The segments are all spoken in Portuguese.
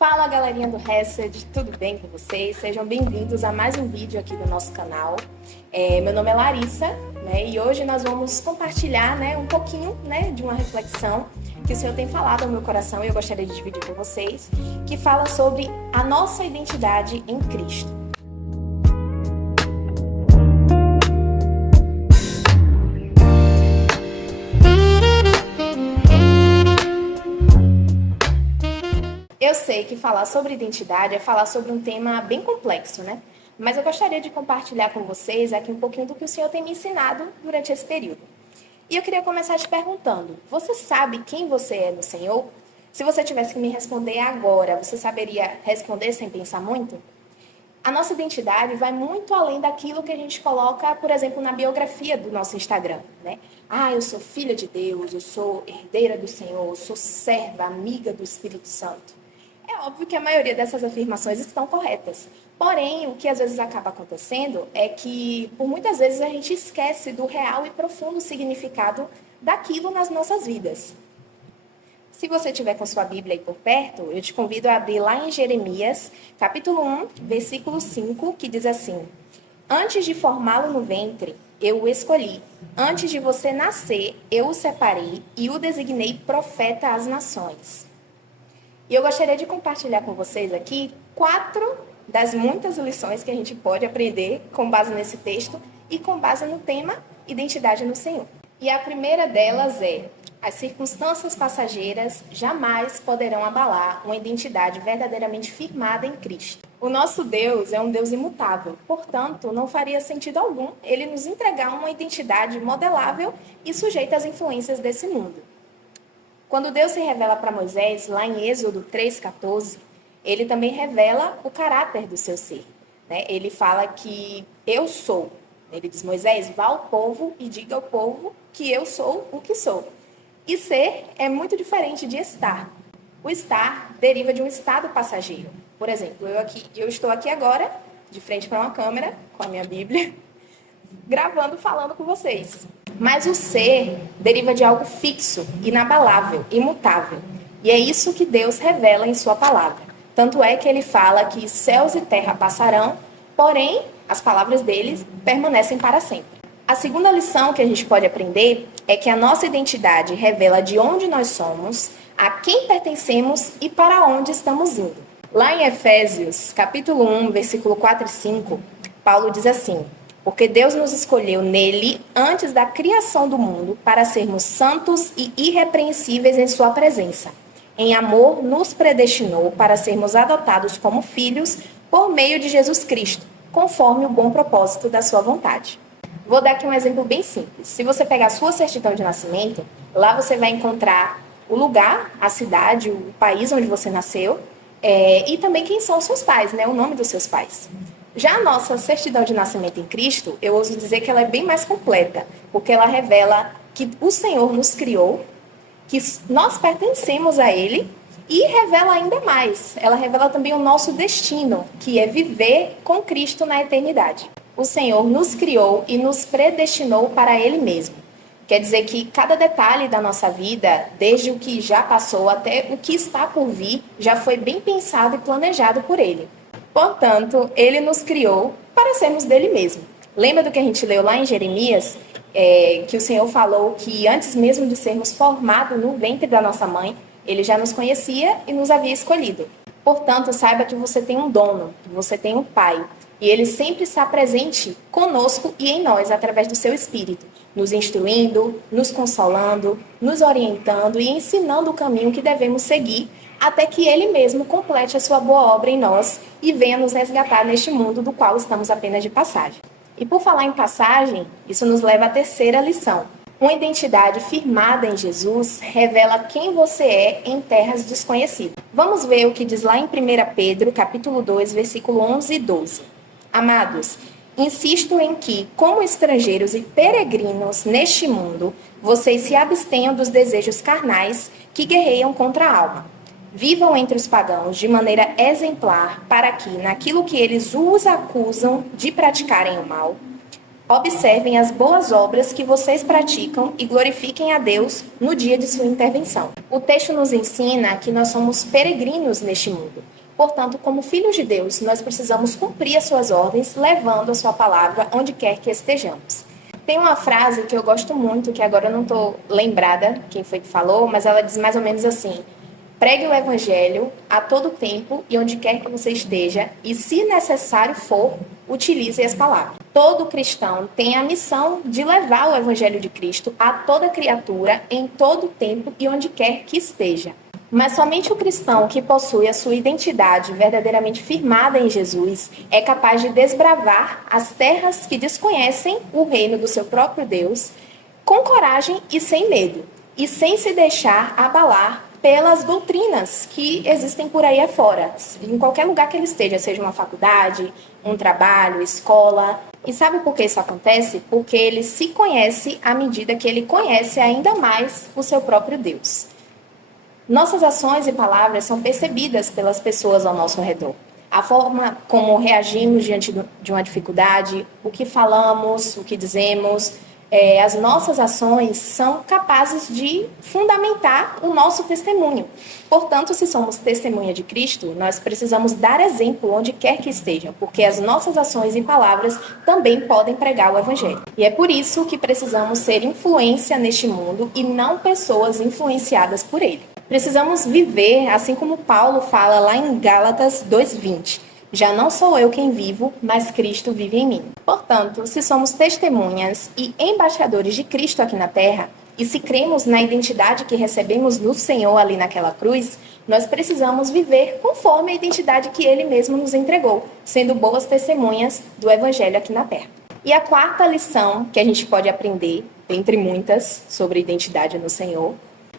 Fala, galerinha do Hesed, tudo bem com vocês? Sejam bem-vindos a mais um vídeo aqui do nosso canal. Meu nome é Larissa, e hoje nós vamos compartilhar um pouquinho de uma reflexão que o Senhor tem falado ao meu coração e eu gostaria de dividir com vocês, que fala sobre a nossa identidade em Cristo. Eu sei que falar sobre identidade é falar sobre um tema bem complexo, Mas eu gostaria de compartilhar com vocês aqui um pouquinho do que o Senhor tem me ensinado durante esse período. E eu queria começar te perguntando, você sabe quem você é no Senhor? Se você tivesse que me responder agora, você saberia responder sem pensar muito? A nossa identidade vai muito além daquilo que a gente coloca, por exemplo, na biografia do nosso Instagram, eu sou filha de Deus, eu sou herdeira do Senhor, eu sou serva, amiga do Espírito Santo. É óbvio que a maioria dessas afirmações estão corretas. Porém, o que às vezes acaba acontecendo é que, por muitas vezes, a gente esquece do real e profundo significado daquilo nas nossas vidas. Se você tiver com sua Bíblia aí por perto, eu te convido a abrir lá em Jeremias, capítulo 1, versículo 5, que diz assim: Antes de formá-lo no ventre, eu o escolhi. Antes de você nascer, eu o separei e o designei profeta às nações. E eu gostaria de compartilhar com vocês aqui 4 das muitas lições que a gente pode aprender com base nesse texto e com base no tema Identidade no Senhor. E a primeira delas é: as circunstâncias passageiras jamais poderão abalar uma identidade verdadeiramente firmada em Cristo. O nosso Deus é um Deus imutável, portanto, não faria sentido algum ele nos entregar uma identidade modelável e sujeita às influências desse mundo. Quando Deus se revela para Moisés, lá em Êxodo 3,14, ele também revela o caráter do seu ser. Ele fala que eu sou. Ele diz: Moisés, vá ao povo e diga ao povo que eu sou o que sou. E ser é muito diferente de estar. O estar deriva de um estado passageiro. Por exemplo, eu estou aqui agora, de frente para uma câmera, com a minha Bíblia, gravando, falando com vocês. Mas o ser deriva de algo fixo, inabalável, imutável. E é isso que Deus revela em sua palavra. Tanto é que ele fala que céus e terra passarão, porém, as palavras dele permanecem para sempre. A segunda lição que a gente pode aprender é que a nossa identidade revela de onde nós somos, a quem pertencemos e para onde estamos indo. Lá em Efésios, capítulo 1, versículo 4 e 5, Paulo diz assim: Porque Deus nos escolheu nele antes da criação do mundo para sermos santos e irrepreensíveis em sua presença. Em amor, nos predestinou para sermos adotados como filhos por meio de Jesus Cristo, conforme o bom propósito da sua vontade. Vou dar aqui um exemplo bem simples. Se você pegar a sua certidão de nascimento, lá você vai encontrar o lugar, a cidade, o país onde você nasceu, e também quem são os seus pais, o nome dos seus pais. Já a nossa certidão de nascimento em Cristo, eu ouso dizer que ela é bem mais completa, porque ela revela que o Senhor nos criou, que nós pertencemos a Ele, e revela ainda mais, ela revela também o nosso destino, que é viver com Cristo na eternidade. O Senhor nos criou e nos predestinou para Ele mesmo. Quer dizer que cada detalhe da nossa vida, desde o que já passou até o que está por vir, já foi bem pensado e planejado por Ele. Portanto, Ele nos criou para sermos dele mesmo. Lembra do que a gente leu lá em Jeremias? Que o Senhor falou que antes mesmo de sermos formados no ventre da nossa mãe, Ele já nos conhecia e nos havia escolhido. Portanto, saiba que você tem um dono, que você tem um pai. E Ele sempre está presente conosco e em nós, através do seu Espírito, nos instruindo, nos consolando, nos orientando e ensinando o caminho que devemos seguir, até que Ele mesmo complete a sua boa obra em nós e venha nos resgatar neste mundo do qual estamos apenas de passagem. E por falar em passagem, isso nos leva à terceira lição. Uma identidade firmada em Jesus revela quem você é em terras desconhecidas. Vamos ver o que diz lá em 1 Pedro, capítulo 2, versículo 11 e 12. Amados, insisto em que, como estrangeiros e peregrinos neste mundo, vocês se abstenham dos desejos carnais que guerreiam contra a alma. Vivam entre os pagãos de maneira exemplar, para que, naquilo que eles os acusam de praticarem o mal, Observem as boas obras que vocês praticam e glorifiquem a Deus no dia de sua intervenção. O texto nos ensina que nós somos peregrinos neste mundo. Portanto, como filhos de Deus, nós precisamos cumprir as suas ordens, levando a sua palavra onde quer que estejamos. Tem uma frase que eu gosto muito, que agora eu não estou lembrada quem foi que falou, mas ela diz mais ou menos assim: pregue o evangelho a todo tempo e onde quer que você esteja, e se necessário for, utilize as palavras. Todo cristão tem a missão de levar o evangelho de Cristo a toda criatura, em todo tempo e onde quer que esteja. Mas somente o cristão que possui a sua identidade verdadeiramente firmada em Jesus é capaz de desbravar as terras que desconhecem o reino do seu próprio Deus com coragem e sem medo, e sem se deixar abalar pelas doutrinas que existem por aí afora, em qualquer lugar que ele esteja, seja uma faculdade, um trabalho, escola. E sabe por que isso acontece? Porque ele se conhece à medida que ele conhece ainda mais o seu próprio Deus. Nossas ações e palavras são percebidas pelas pessoas ao nosso redor. A forma como reagimos diante de uma dificuldade, o que falamos, o que dizemos, as nossas ações são capazes de fundamentar o nosso testemunho. Portanto, se somos testemunha de Cristo, nós precisamos dar exemplo onde quer que estejam, porque as nossas ações e palavras também podem pregar o Evangelho. E é por isso que precisamos ser influência neste mundo e não pessoas influenciadas por ele. Precisamos viver, assim como Paulo fala lá em Gálatas 2:20. Já não sou eu quem vivo, mas Cristo vive em mim. Portanto, se somos testemunhas e embaixadores de Cristo aqui na Terra, e se cremos na identidade que recebemos no Senhor ali naquela cruz, nós precisamos viver conforme a identidade que Ele mesmo nos entregou, sendo boas testemunhas do Evangelho aqui na Terra. E a quarta lição que a gente pode aprender, entre muitas, sobre identidade no Senhor: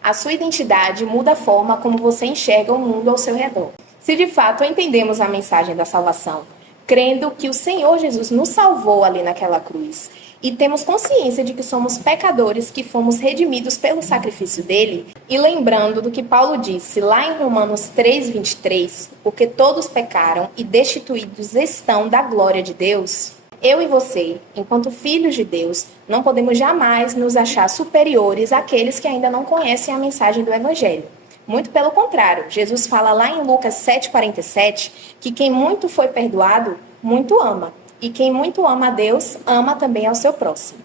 a sua identidade muda a forma como você enxerga o mundo ao seu redor. Se de fato entendemos a mensagem da salvação, crendo que o Senhor Jesus nos salvou ali naquela cruz, e temos consciência de que somos pecadores que fomos redimidos pelo sacrifício dele, e lembrando do que Paulo disse lá em Romanos 3:23, porque todos pecaram e destituídos estão da glória de Deus, eu e você, enquanto filhos de Deus, não podemos jamais nos achar superiores àqueles que ainda não conhecem a mensagem do Evangelho. Muito pelo contrário, Jesus fala lá em Lucas 7:47 que quem muito foi perdoado, muito ama. E quem muito ama a Deus, ama também ao seu próximo.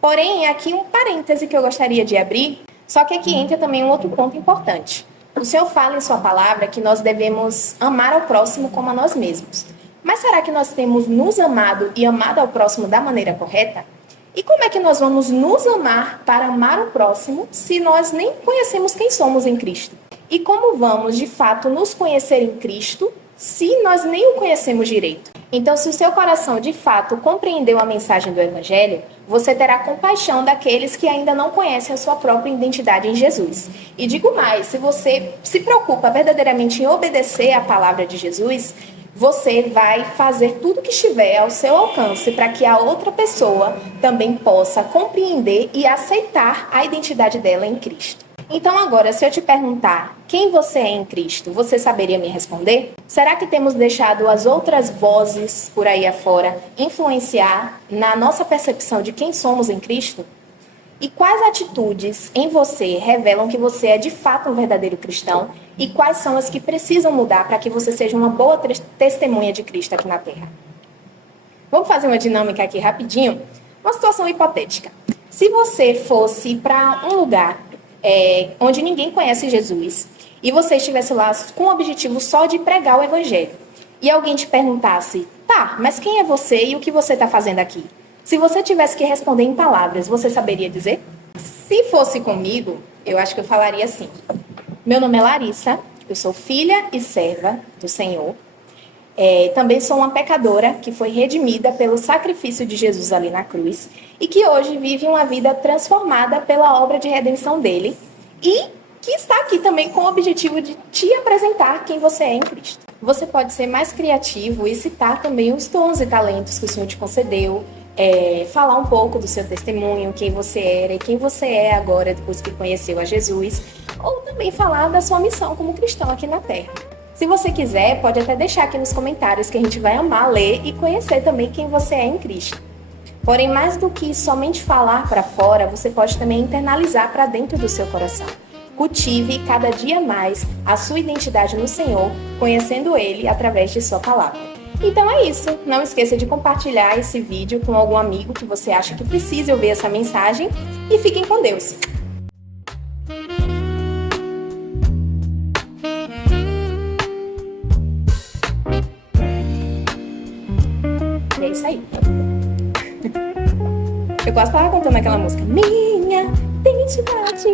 Porém, aqui um parêntese que eu gostaria de abrir, só que aqui entra também um outro ponto importante. O Senhor fala em sua palavra que nós devemos amar ao próximo como a nós mesmos. Mas será que nós temos nos amado e amado ao próximo da maneira correta? E como é que nós vamos nos amar para amar o próximo se nós nem conhecemos quem somos em Cristo? E como vamos, de fato, nos conhecer em Cristo se nós nem o conhecemos direito? Então, se o seu coração, de fato, compreendeu a mensagem do Evangelho, você terá compaixão daqueles que ainda não conhecem a sua própria identidade em Jesus. E digo mais, se você se preocupa verdadeiramente em obedecer à palavra de Jesus, você vai fazer tudo que estiver ao seu alcance para que a outra pessoa também possa compreender e aceitar a identidade dela em Cristo. Então agora, se eu te perguntar quem você é em Cristo, você saberia me responder? Será que temos deixado as outras vozes por aí afora influenciar na nossa percepção de quem somos em Cristo? E quais atitudes em você revelam que você é de fato um verdadeiro cristão? E quais são as que precisam mudar para que você seja uma boa testemunha de Cristo aqui na Terra? Vamos fazer uma dinâmica aqui rapidinho? Uma situação hipotética. Se você fosse para um lugar onde ninguém conhece Jesus e você estivesse lá com o objetivo só de pregar o Evangelho, e alguém te perguntasse, tá, mas quem é você e o que você está fazendo aqui? Se você tivesse que responder em palavras, você saberia dizer? Se fosse comigo, eu acho que eu falaria assim: meu nome é Larissa, eu sou filha e serva do Senhor. Também sou uma pecadora que foi redimida pelo sacrifício de Jesus ali na cruz e que hoje vive uma vida transformada pela obra de redenção dele e que está aqui também com o objetivo de te apresentar quem você é em Cristo. Você pode ser mais criativo e citar também os dons e talentos que o Senhor te concedeu, falar um pouco do seu testemunho, quem você era e quem você é agora depois que conheceu a Jesus, ou também falar da sua missão como cristão aqui na Terra. Se você quiser, pode até deixar aqui nos comentários que a gente vai amar ler e conhecer também quem você é em Cristo. Porém, mais do que somente falar para fora, você pode também internalizar para dentro do seu coração. Cultive cada dia mais a sua identidade no Senhor, conhecendo Ele através de sua palavra. Então é isso. Não esqueça de compartilhar esse vídeo com algum amigo que você acha que precisa ouvir essa mensagem e fiquem com Deus. E é isso aí. Eu quase estava cantando aquela música. Minha identidade.